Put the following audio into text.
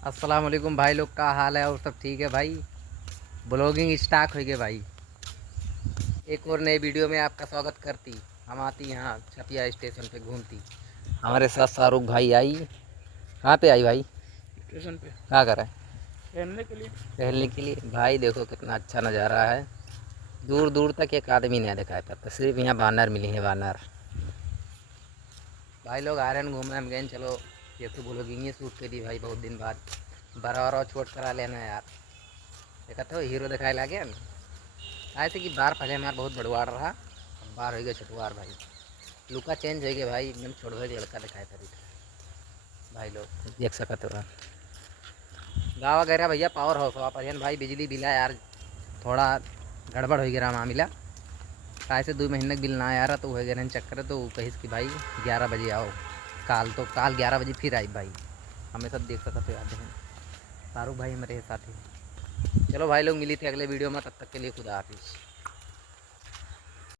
अस्सलाम वालेकुम भाई लोग, का हाल है? और सब ठीक है भाई? ब्लॉगिंग स्टार्ट हो गई भाई। एक और नए वीडियो में आपका स्वागत करती। हम आती यहाँ छपिया स्टेशन पे घूमती। हमारे साथ शाहरुख भाई आई। कहाँ पे आई भाई? स्टेशन पे क्या कर रहा है? पहनने के लिए। टहलने के लिए। भाई देखो कितना अच्छा नज़ारा है। दूर दूर तक एक आदमी नहीं दिखाई पड़ता, सिर्फ यहाँ बानर मिली है, बानर। भाई लोग आ रहे हैं घूमने, हम गए चलो ये तो ब्लॉगिंग ही शूट करी भाई, बहुत दिन बाद। बड़ा और छोट करा लेना यार। देखा तो हीरो दिखाए लगे ना। ऐसे कि बार पहले हमारा बहुत बड़वाड़ रहा, अब बार हो गया छोटवार भाई। लुका चेंज हो गया भाई, एकदम छोट भाई लड़का दिखाई पड़ी था। भाई लोग देख सकते हो गाँव वगैरह भैया पावर हाउस वहाँ पर भाई, बिजली बिल है यार। थोड़ा गड़बड़ हो गया मामला। ऐसे 2 महीने बिल ना आ रहा तो हो गया चक्कर, तो कही कि भाई 11 बजे आओ। काल 11 बजे फिर आई भाई। हमें सब देख सकते याद हैं। शाहरुख भाई हमारे साथ ही। चलो भाई लोग, मिली थे अगले वीडियो में, तब तक के लिए खुदा हाफिज़।